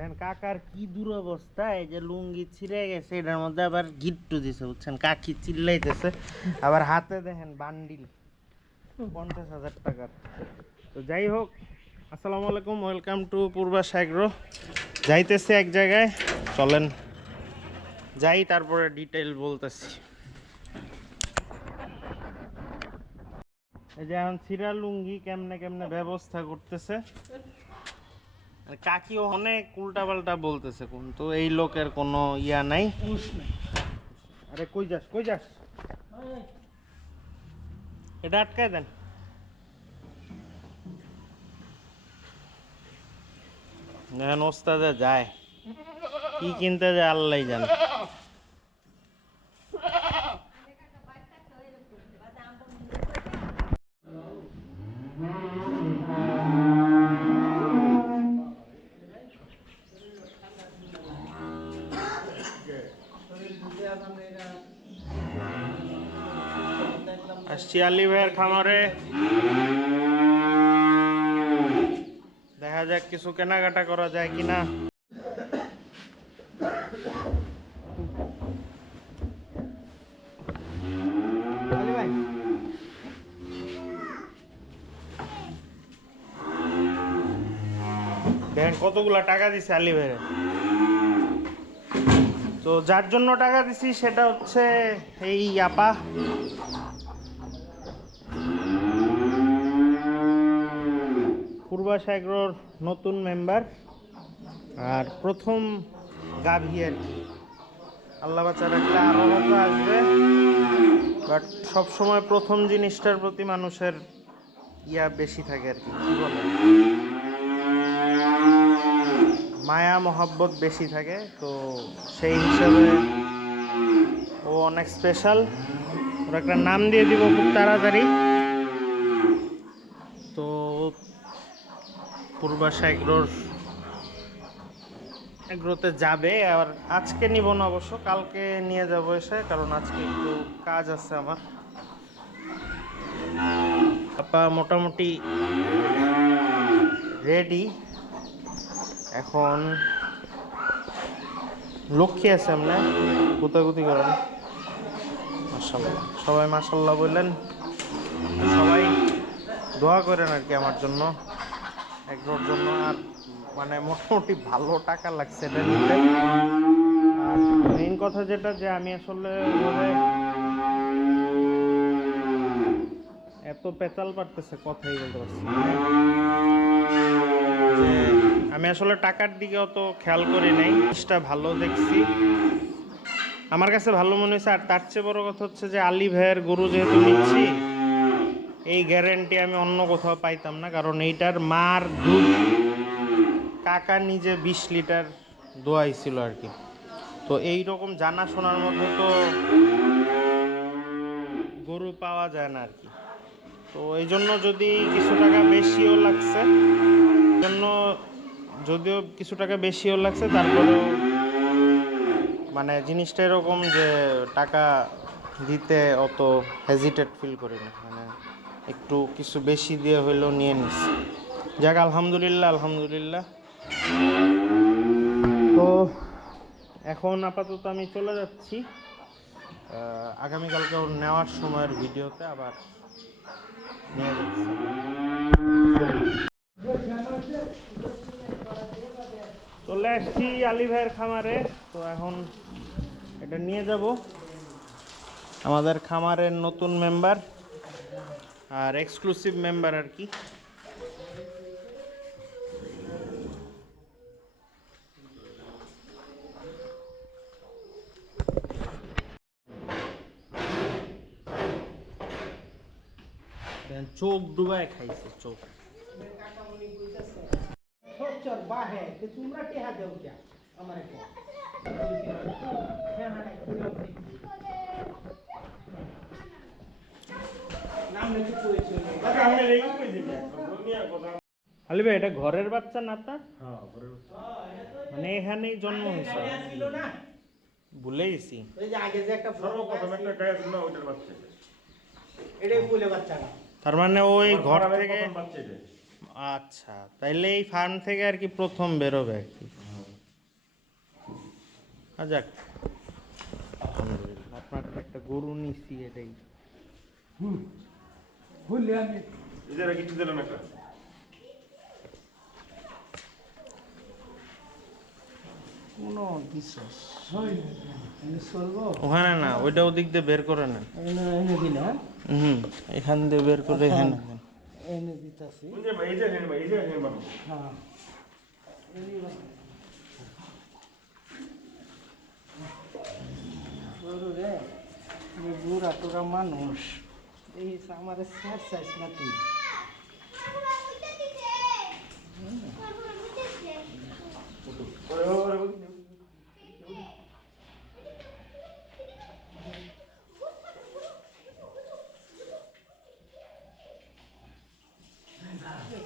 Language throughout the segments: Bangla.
দেখেন, কাকার কি দুরবস্থা, এই যে লুঙ্গি ছিঁড়ে গেছে, এটার মধ্যে আবার গিট্টু দিছে, বুঝছেন? কাকি চিল্লাইতেছে। আবার হাতে দেখেন বান্ডিল, পঞ্চাশ হাজার টাকার। তো যাই হোক, আসসালামু আলাইকুম, ওয়েলকাম টু পূর্বা সাগর যাইতেছে এক জায়গায়, চলেন যাই, তারপরে ডিটেল বলতেছি। এই যে এখন ছিঁড়া লুঙ্গি কেমনে কেমনে ব্যবস্থা করতেছে? কাকিও অনেক উল্টা পাল্টা বলতেছে কিন্তু এই লোকের কোনো ইয়া নাই? আরে কই যাস কই যাস? এটা আটকায় দেন। দেখেন ওস্তাদে যায়। কি কিনতে যায় আল্লাহ জানে। আলী ভাইয়ের খামারে। দেখা যাক কিছু কেনাকাটা করা যায় কিনা। দেখেন কতগুলা টাকা দিছে আলী ভাইয়ের তো যার জন্য টাকা দিছি সেটা হচ্ছে এই আপা। পূর্বাসাগর নতুন মেম্বার আর প্রথম গাভী আর কি আল্লাহ বাচ্চার একটা আরও আসবে বাট সবসময় প্রথম জিনিসটার প্রতি মানুষের ইয়া বেশি থাকে আর কি কি বলে? মায়া, মহাব্বত বেশি থাকে, তো সেই হিসাবে ও অনেক স্পেশাল ওর একটা নাম দিয়ে দিব খুব তাড়াতাড়ি তো পূর্বাশা এগ্রোর এগ্রোতে যাবে, আর আজকে নিব না অবশ্য, কালকে নিয়ে যাব এসে, কারণ আজকে একটু কাজ আছে আমার। আপা মোটামুটি রেডি এখন লক্ষ্মী আছে আমরা গুতাগুতি করেন। মাসাল্লাহ সবাই মাসাল্লাহ বললেন। সবাই দোয়া করেন আর কি আমার জন্য। এগুলোর জন্য আর মানে মোটামুটি ভালো টাকা লাগছে এটা নিতে আর মেইন কথা যেটা যে আমি আসলে ওভাবে এত পেঁচাল পারতেছে কথাই বলতে পারছি আমি আসলে টাকার দিকে অত খেয়াল করি নাই, জিনিসটা ভালো দেখছি। আমার কাছে ভালো মনে হয়েছে, আর তার চেয়ে বড় কথা হচ্ছে যে আলী ভাইয়ের গরু যেহেতু নিচ্ছি এই গ্যারেন্টি আমি অন্য কোথাও পাইতাম না, কারণ এইটার মার দুধ কাকা নিজে বিশ লিটার দোয়াইছিল আর কি। তো এই রকম জানাশোনার মধ্যে তো গরু পাওয়া যায় না আর কি। তো এই জন্য যদি কিছু টাকা বেশিও লাগছে জন্য যদিও কিছু টাকা বেশিও লাগছে, তারপরেও মানে জিনিসটা এরকম যে টাকা দিতে অত হেজিটেট ফিল করি না। মানে একটু কিছু বেশি দিয়ে হইলেও নিয়ে নিছি যাক, আলহামদুলিল্লাহ আলহামদুলিল্লাহ। তো এখন আপাতত আমি চলে যাচ্ছি। আগামীকালকে ওর নেওয়ার সময়ের ভিডিওতে আবার নিয়ে যাচ্ছি। চলে আসছি আলী ভাইয়ের খামারে। তো এখন এটা নিয়ে যাব। আমাদের খামারের নতুন মেম্বার আর এক্সক্লুসিভ মেম্বার আর কি দেখেন, চোখ ডুবায় খাইছে চোখ সচ্চর বাহে তো তোমরা টেহা দেও क्या? আমারে কো নাম নাকি কইছো আলী ভাই এটা ঘরের বাচ্চা না মানে এখানেই জন্ম হয়েছে। ভুলে গেছি। ওই যে একটা সর্বপ্রথম একটা গায়ে ছিল ওইটার বাচ্চা। এটা। এটাই বলে বাচ্চা না। তার মানে ওই ঘর থেকে। আচ্ছা তাইলে এই ফার্ম থেকে আর কি প্রথম বেরোবে আর কি। যাক। আপনার একটা গরু নিছি এটাই। হুম। বললে আমি এদের কিছু দিল না একটা। কোনো হয় ওখানে না ওইটা ওদিক দিয়ে বের করে নেন। এনে এনে দিলে হ্যাঁ? হুম এখান দিয়ে বের করে এখানে এনে দিতেছি। কোন যে ভাই এই যে ভাই এই যে হ্যাঁ। রে বুড়া তোরা মানুষ। এই আমার স্যার চাইস না তুই ওরে ওরে ওরে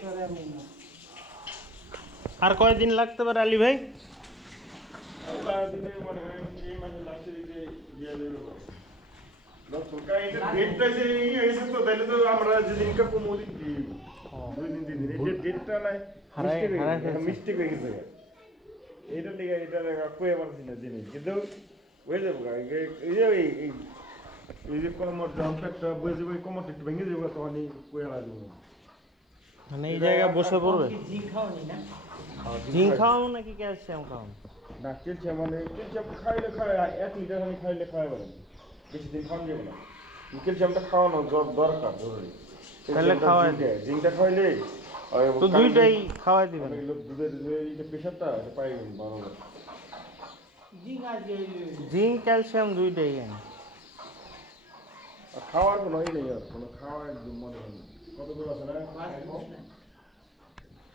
তোরা আমি না আর কয়দিন লাগতে পারে আলী ভাই আল্লাহ দিলে মনে করেন এই মাসে লাস্টের দিকে দিয়ে দেবে এটা হয়ে। গেছে। এইটার দিকে এটা কয়ে পারছি না জিনিস কিন্তু হয়ে যাব এই- এই যে এই এই- এই যে কমর জাম্প একটা বয়ে যাবে কমরটা একটু ভেঙে যাবে তখন এই কয়ে লাগবে মানে এই জায়গায় বসে পড়বে? জিঙ্ক খাওয়াবো নাকি ক্যালসিয়াম খাওয়াবো? না ক্যালসিয়াম মানে ক্যালসিয়াম খাইলে খায় এক লিটার খাইলে খাওয়া পারেন বেশি দিন খাওয়ান যাবে না ক্যালসিয়ামটা খাওয়ানো দরকার জরুরি। তাহলে খাওয়ায় জিঙ্কটা- খাইলে তো দুইটাই খাওয়াই দিবেন। দুধের যে প্রেশারটা এটা পাই জিঙ্ক ক্যালসিয়াম দুইটাই খাওয়ার কোনো ই নেই আর কোনো খাওয়ার একদম মনে হয় না। কত আছে না?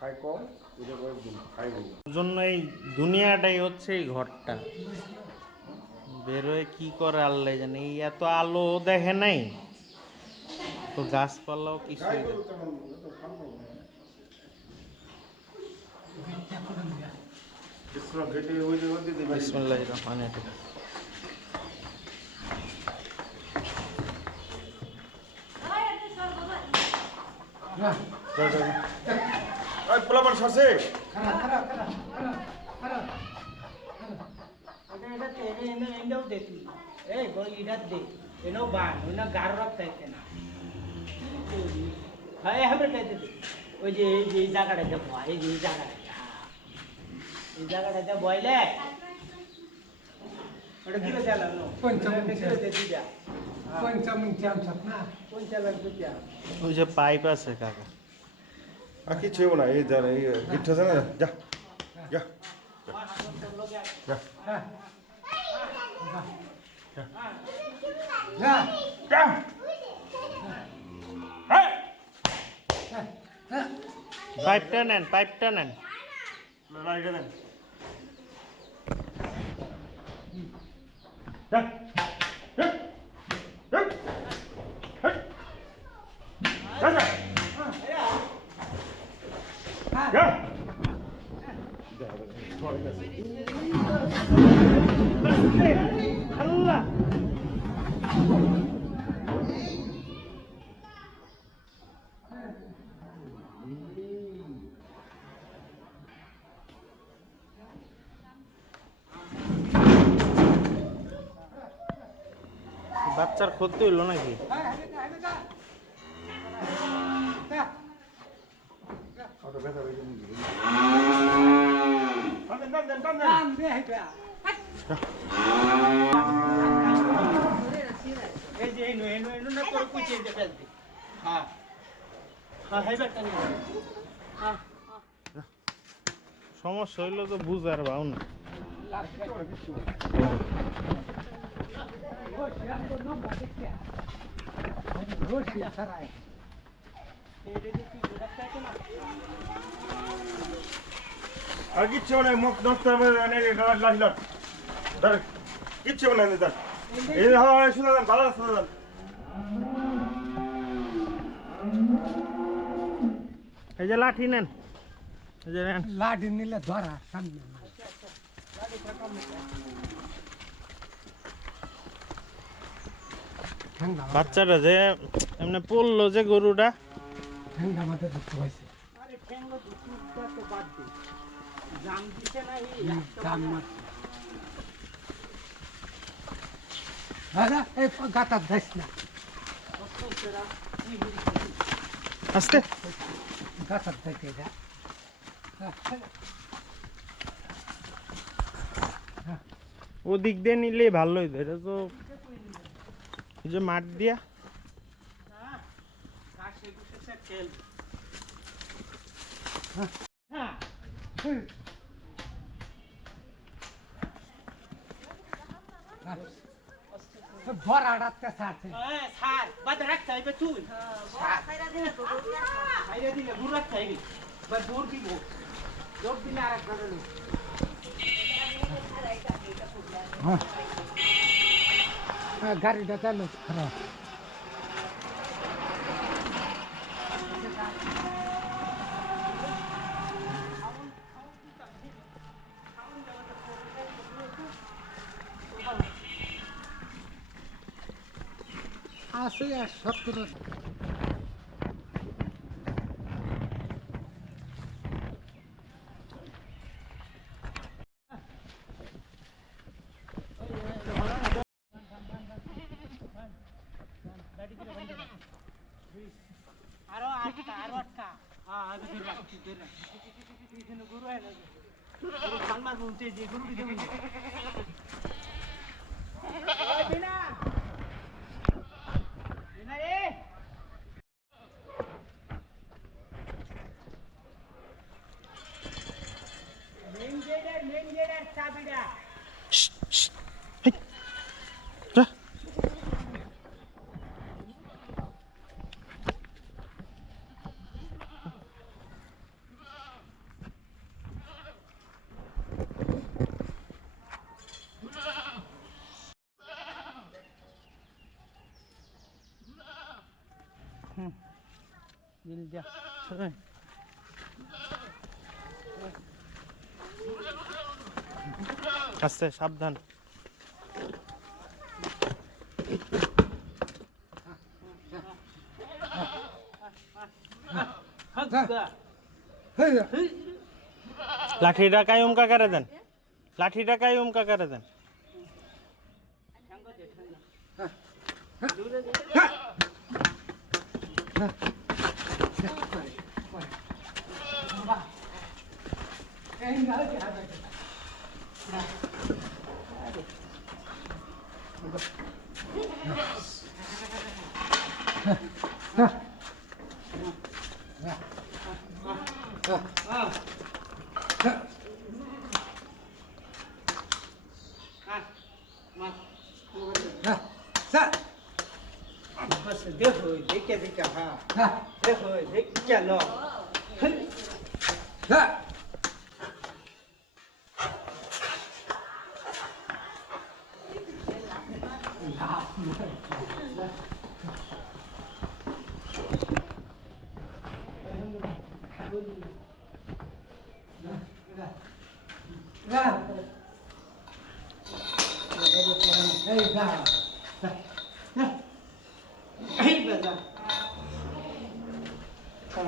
খায় কম। এটা করে খাই জন্য এই দুনিয়াটাই হচ্ছে এই ঘরটা। বেরোয় কি করে আল্লাহ জানে? এই এত আলো দেখে নাই। তো গাছপালাও দেখে বিসমিল্লাহ রহমান পোলাপান সরছে খারাপ খারাপ খারাপ এটা এটা তে এনে এনে এনেও দে তুই এই বল এটা দে এনেও বান ওনা গার রাখতে হইতে না হ্যাঁ হবে দে দে ওই যে এই যে এই জায়গাটা দেখো এই যে এই জায়গাটা এই জায়গাটা বইলে ওটা কিলো চালাম পঞ্চাবন কিলো দে দিদা পঞ্চামন চামচাপ না পঞ্চালান দুটা ওই যে পাইপ আছে কাকা আর কিছু হইব না এই যারা এই গিট আছে না যা যা যা হ্যাঁ যা হ্যাঁ পাইপটা নেন পাইপটা নেন লাইটা দেন যা হাইবার টানি হ্যাঁ সমস্যা হইল তো বুঝার ভাও আর কিচ্ছু মানে মুখ নষ্ট হবে মানে লাঠি লাঠ ধর কিচ্ছু মানে ধর এই যে হাওয়া শুনে দেন ভালো শুনে দেন এই যে লাঠি নেন এই যে নেন লাঠি নিলে ধরা সামনে বাচ্চাটা যে এমনি পড়ল যে গরুটা। আস্তে। গাতার যাইতে যা। ওদিক দিয়ে নিলে ভালো হইতো এটা তো যে মাঠ দিয়া ঘাসে ঘুষে খেল ভরা রাখতে ছাড়ছে হ্যাঁ সার বাদ রাখতে হইবে তুই খাইলে দিলে গুড় রাখতে হইবে বা দৌড় দিব দৌড় দিলে আর এক গাড়ি হ্যাঁ গাড়িটা চালু খারাপ? আছে আর সব Şşt şşt. আস্তে সাবধান। লাঠিটা কায়ুম কাকারে দেন। লাঠিটা কায়ুম কাকারে দেন। এই না Hikkello. Hikkello. Hey, now. আর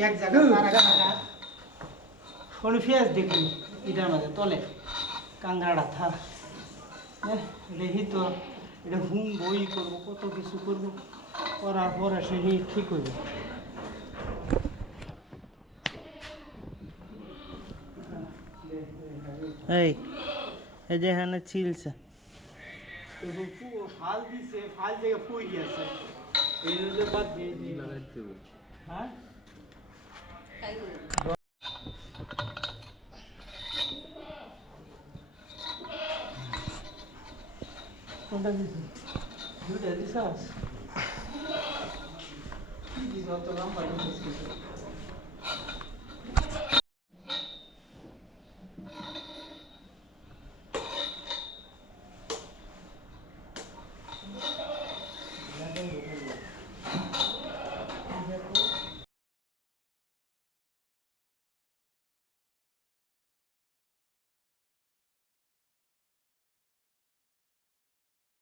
এক জায়গা। কোন ফেস দেখি এটার মাঝে তলে। কাংড়াটা থা রেহি তো এটা হুম বই করব কত কিছু করব। করার পরে সে হি ঠিক হইবে এই এই যে এখানে ছিলছে এবং পু- ফাল দিছে ফাল থেকে ফুই গেছে এই যে বাদ দিয়ে দিয়ে হ্যাঁ? কোনটা দিছি দুটা দিছাস কি দিছ অত লম্বা দিছিস